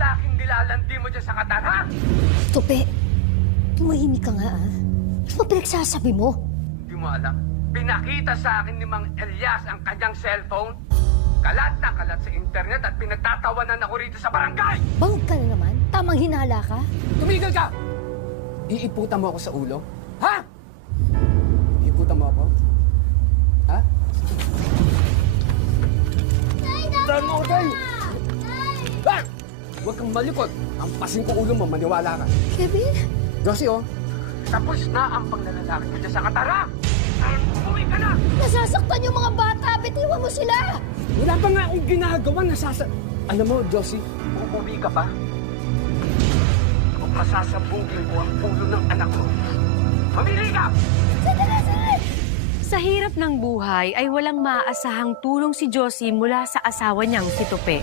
lalaking nilalandi mo dyan sa Qatar, ha? Tupe, tumahimik ka nga, ah. Ano pinagsasabi mo? Hindi mo alam. Pinakita sa akin ni Mang Elias ang kanyang cellphone. Kalat na kalat sa internet at pinagtatawanan ako rito sa barangay! Bangag ka na naman? Tamang hinala ka? Tumigil ka! Iiputan mo ako sa ulo? Ha? Iiputan mo ako? Ha? Tay! Mo, Tay! Ha? Huwag kang malikot. Ang pasing ko ulo mo, maniwala ka. Kevin? Josie, oh. Tapos na ang panglalaki mo dyan sa Katara! Umuwi ka na! Nasasaktan yung mga bata! Bitiwan mo sila! Wala pa nga akong ginagawa, Alam mo, Josie, uuwi ka pa? Kung masasabugin ko ang ulo ng anak ko, mamili ka! Sandali! Sa hirap ng buhay ay walang maaasahang tulong si Josie mula sa asawa niyang si Tupe.